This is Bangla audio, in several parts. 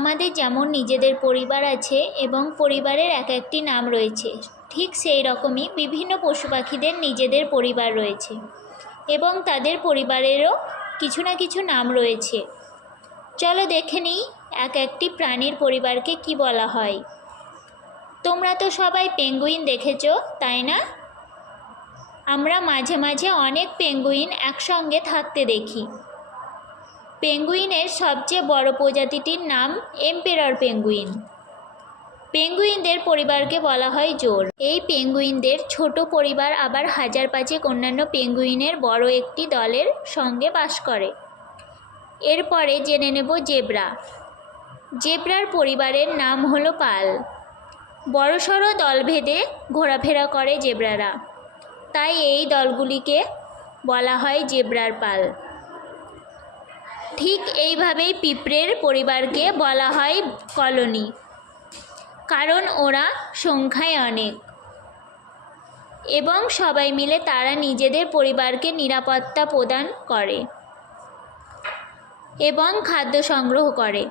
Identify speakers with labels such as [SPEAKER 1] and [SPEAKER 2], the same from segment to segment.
[SPEAKER 1] আমাদের যেমন নিজেদের পরিবার আছে এবং পরিবারের এক একটি নাম রয়েছে, ঠিক সেই রকমই বিভিন্ন পশু পাখিদের নিজেদের পরিবার রয়েছে এবং তাদের পরিবারেরও কিছু না কিছু নাম রয়েছে। চলো দেখে নিই এক একটি প্রাণীর পরিবারকে কি বলা হয়। তোমরা তো সবাই পেঙ্গুইন দেখেছ, তাই না? আমরা মাঝে মাঝে অনেক পেঙ্গুইন একসঙ্গে থাকতে দেখি। পেঙ্গুইনের সবচেয়ে বড় প্রজাতিটির নাম এম্পেরর পেঙ্গুইন। পেঙ্গুইনদের পরিবারকে বলা হয় জোর। এই পেঙ্গুইনদের ছোট পরিবার আবার হাজার পাঁচেক অন্যান্য পেঙ্গুইনের বড় একটি দলের সঙ্গে বাস করে। এরপরে জেনে নেব জেব্রা। জেব্রার পরিবারের নাম হলো পাল। বড়সড় দলভেদে ঘোরাফেরা করে জেব্রারা। তাই এই দলগুলিকে বলা হয় জেব্রার পাল। ঠিক এইভাবেই পিঁপড়ের পরিবারকে বলা হয় কলোনি। কারণ ওরা সংখ্যায় অনেক। এবং সবাই মিলে তারা নিজেদের পরিবারকে নিরাপত্তা প্রদান করে এবং খাদ্য সংগ্রহ করে।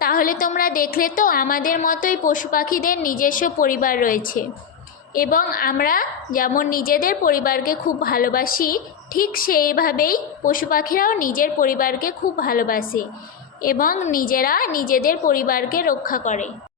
[SPEAKER 1] তাহলে তোমরা দেখলে তো আমাদের মতোই পশু পাখিদের নিজস্ব পরিবার রয়েছে। এবং আমরা যেমন নিজেদের পরিবারকে খুব ভালোবাসি, ঠিক সেইভাবেই পশু পাখিরাও নিজের পরিবারকে খুব ভালোবাসে এবং নিজেরা নিজেদের পরিবারকে রক্ষা করে।